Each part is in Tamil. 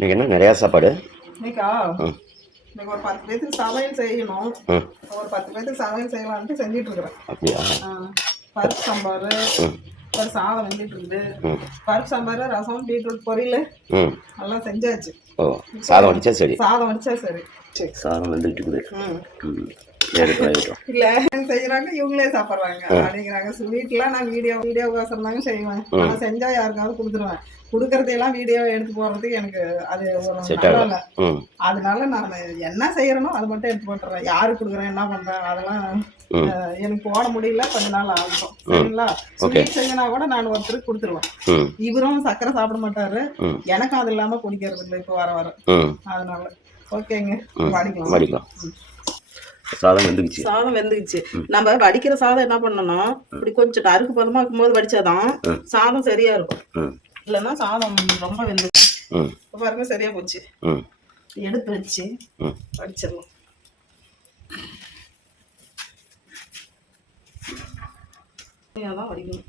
இன்னைக்கு என்ன நிறையா சாப்பாடு? இன்னைக்கா இன்னைக்கு ஒரு 10 பேருக்கு சமையல் செய்யணும். ஒரு 10 பேருக்கு சமையல் செய்யலான்ட்டு செஞ்சுட்டு இருக்கிறேன். அப்படியா? பருப்பு சாம்பார், ஒரு சாதம் வெந்துட்டு இருக்குது. பருப்பு சாம்பார், ரசம், பீட்ரூட் பொரியல் எல்லாம் செஞ்சாச்சு. ஓ, சாதம் வடிச்சா சரி. சாதம் வடிச்சா சரி. சரி, சாதம் வந்துட்டு இருக்குது. இல்ல செய்யறாங்க, இவங்களே சாப்பிட்றாங்க அப்படிங்கிறாங்க. வீட்டுலாம் நான் வீடியோக்கோசரம் தாங்க செய்வேன். நான் செஞ்சா யாருக்காவது கொடுத்துருவேன். கொடுக்கறதையெல்லாம் வீடியோ எடுத்து போடுறதுக்கு எனக்கு அது ஒரு நல்லா இல்லை. அதனால நான் என்ன செய்யறேனோ அது மட்டும் எடுத்து போட்டுறேன். யாருக்கு கொடுக்குறேன், என்ன பண்றேன், அதெல்லாம் எனக்கு போட முடியல. கொஞ்ச நாள் ஆகும். சரிங்களா? ஸ்வீட் செஞ்சனா கூட நான் ஒருத்தருக்கு கொடுத்துருவேன். இவரும் சக்கரை சாப்பிட மாட்டாரு, எனக்கும் அது இல்லாம குடிக்கிறது இல்லை இப்போ வர வர. அதனால ஓகேங்க, வடிக்கலாம். சாதம் வெந்துக்குச்சு. சாதம் வெந்துக்குச்சு. நம்ம வடிக்கிற சாதம் என்ன பண்ணணும், இப்படி கொஞ்சம் அருக்கு பதமா இருக்கும்போது வடிச்சாதான் சாதம் சரியா இருக்கும். இல்லைன்னா சாதம் ரொம்ப வெந்துச்சு. பாருங்க, சரியா போச்சு. எடுத்து வச்சு வடிச்சிடலாம். தான் வடிக்கணும்.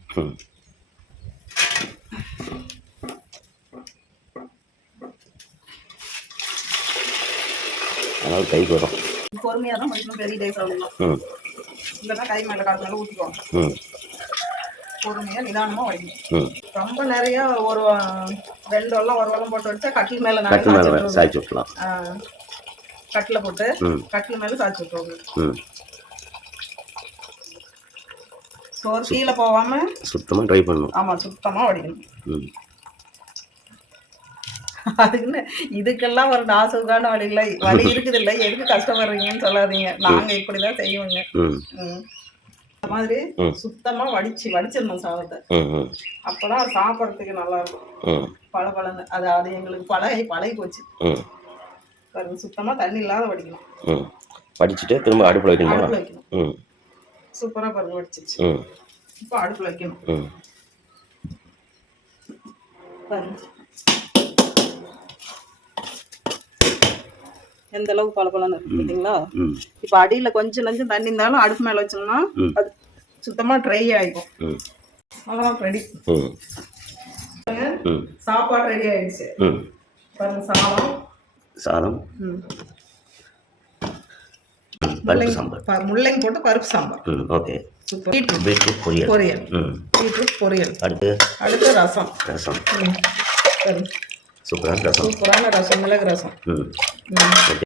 அதனால கைக்கு வரும். பொறுமையாக தான் வடிக்கணும். பெரிய டைஸ் அவ்வளோதான். இல்லைன்னா கை மேலே காட்டு மேலே ஊற்றிக்குவாங்க. பொறுமையாக நிதானமாக வடிக்கணும். ரொம்ப நிறைய ஒரு 2 வெள்ளம் ஒரு வெள்ளம் போட்டு வச்சா கட்டில் மேலே சாய்ச்சி விட்டுலாம். கட்டில் போட்டு கட்டில் மேலே சாய்ச்சி விட்டுருவோம். சோறு கீழே போகாம சுத்தமாக ட்ரை பண்ணணும். ஆமாம், சுத்தமாக வடிக்கணும். அதுக்குன்னு இதுக்கெல்லாம் ஒரு நாசுக்கான வழி இல்லை. வழி இருக்குது இல்லை, எதுக்கு கஷ்டப்படுறீங்கன்னு சொல்லாதீங்க. நாங்கள் இப்படிதான் செய்வோங்க. இந்த மாதிரி சுத்தமா வடிச்சிடணும் சாதத்தை. அப்பதான் சாப்பிட்றதுக்கு நல்லா இருக்கும். பழன்னு அது எங்களுக்கு பழகி போச்சு. சுத்தமா தண்ணி இல்லாத வடிக்கணும். வடிச்சுட்டு திரும்ப அடுப்புல வைக்கணும். சூப்பரா பாருங்க வடிச்சிச்சு. இப்போ அடுப்புல வைக்கணும். எந்த அளவுக்கு பழப்பழன்னு இருக்கு பார்த்தீங்களா? இப்போ அடியில் கொஞ்சம் நஞ்சம் தண்ணி இருந்தாலும் அடுப்பு மேலே வச்சோம்னா அது சுத்தமாக ட்ரை ஆகிக்கும். அவ்வளோதான், ரெடி. சாப்பாடு ரெடி ஆயிடுச்சு. பாருங்க, சாதம் பருப்பு சாம்பார், முள்ளங்கி போட்டு பருப்பு சாம்பார். Okay, super. பீட்ரூட் பொரியல். அடுத்து ரசம். சூப்பரான ரசம், மிளகு ரசம்.